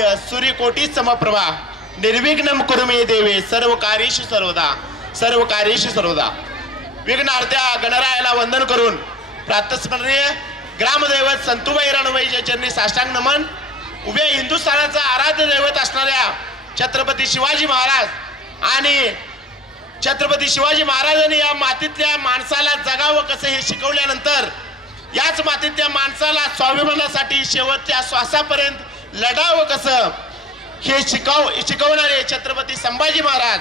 सूर्यकोटि समप्रभा निर्विघ्नं कुरु मे देवे सर्व कार्येषु सर्वदा विघ्नार्थ्या गणरायाला वंदन करून प्रातस्मरणीय ग्रामदैवत संतुबाई राणूबाईच्या चरणी साष्टांग नमन. उभ्या हिंदुस्थानाचा आराध्य दैवत असणाऱ्या छत्रपती शिवाजी महाराज आणि छत्रपती शिवाजी महाराजांनी या मातीतल्या माणसाला जगावं कसं हे शिकवल्यानंतर याच मातीतल्या माणसाला स्वाभिमानासाठी शेवटच्या श्वासापर्यंत लढावं कसं हे शिकवणारे छत्रपती संभाजी महाराज,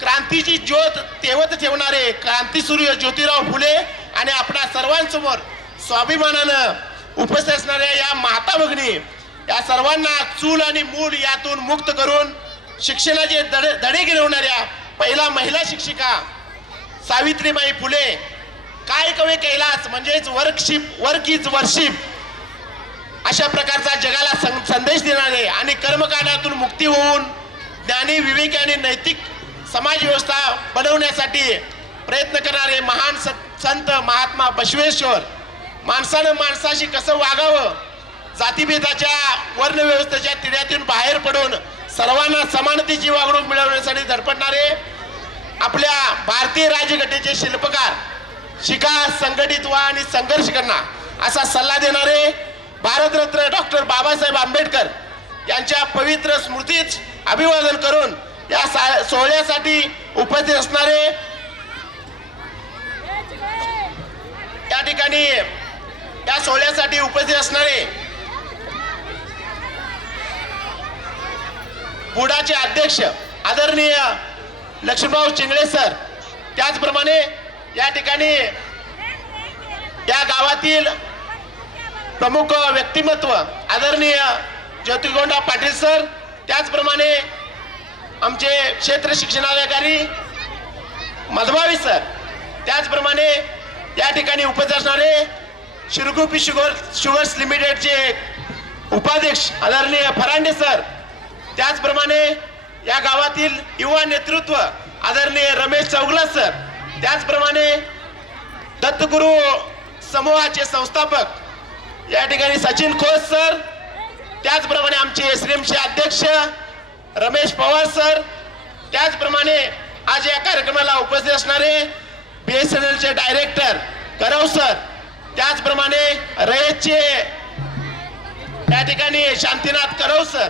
क्रांतीची ज्योत तेवत ठेवणारे क्रांतीसूर्य ज्योतिराव फुले आणि आपणा सर्वांसमोर स्वाभिमानानं उपस्थित असणाऱ्या या माता भगिनी, या सर्वांना चूल आणि मूल यातून मुक्त करून शिक्षणाचे धडे गिरवणाऱ्या पहिला महिला शिक्षिका सावित्रीबाई फुले, काय कवे कैलास म्हणजेच वर्क इज वर्शिप अशा प्रकारचा जगाला संदेश देणारे आणि कर्मकांडातून मुक्ती होऊन ज्ञानी विवेकी आणि नैतिक समाज व्यवस्था बनवण्यासाठी प्रयत्न करणारे महान संत महात्मा बसवेश्वर, माणसानं माणसाशी कसं वागावं, जातीभेदाच्या वर्णव्यवस्थेच्या तिढ्यातून बाहेर पडून सर्वांना समानतेची वागणूक मिळवण्यासाठी धडपडणारे आपल्या भारतीय राज्यघटनेचे शिल्पकार, शिका, संघटित व्हा आणि संघर्ष करा असा सल्ला देणारे भारतरत्न डॉक्टर बाबासाहेब आंबेडकर यांच्या पवित्र स्मृतीच अभिवादन करून या सोहळ्यासाठी उपस्थित असणारे या ठिकाणी या सोहळ्यासाठी उपस्थित असणारे बुडाचे अध्यक्ष आदरणीय लक्ष्मणभाऊ चिंगळे सर, त्याचप्रमाणे या ठिकाणी या गावातील प्रमुख व्यक्तिमत्व आदरणीय ज्योतिगोंडा पाटील सर, त्याचप्रमाणे आमचे क्षेत्र शिक्षणाधिकारी मधभावी सर, त्याचप्रमाणे या ठिकाणी उपस्थित असणारे शिरगुपी शुगर्स लिमिटेडचे उपाध्यक्ष आदरणीय फरांडे सर, त्याचप्रमाणे या गावातील युवा नेतृत्व आदरणीय रमेश चौगला सर, त्याचप्रमाणे दत्तगुरु समूहाचे संस्थापक या ठिकाणी सचिन खोस सर, त्याचप्रमाणे आमचे एसडीएमचे अध्यक्ष रमेश पवार सर, त्याचप्रमाणे आज या कार्यक्रमाला उपस्थित असणारे बीएसएनएलचे डायरेक्टर करव सर, त्याचप्रमाणे रयतचे या ठिकाणी शांतीनाथ करव सर,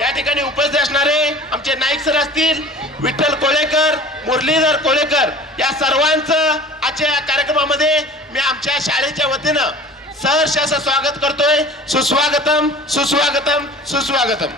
या ठिकाणी उपस्थित असणारे आमचे नाईक सर असतील, विठ्ठल कोळेकर, मुरलीधर कोळेकर, या सर्वांचं आजच्या कार्यक्रमामध्ये मी आमच्या शाळेच्या वतीनं सहर्ष असं स्वागत करतोय. सुस्वागतम सुस्वागतम सुस्वागतम.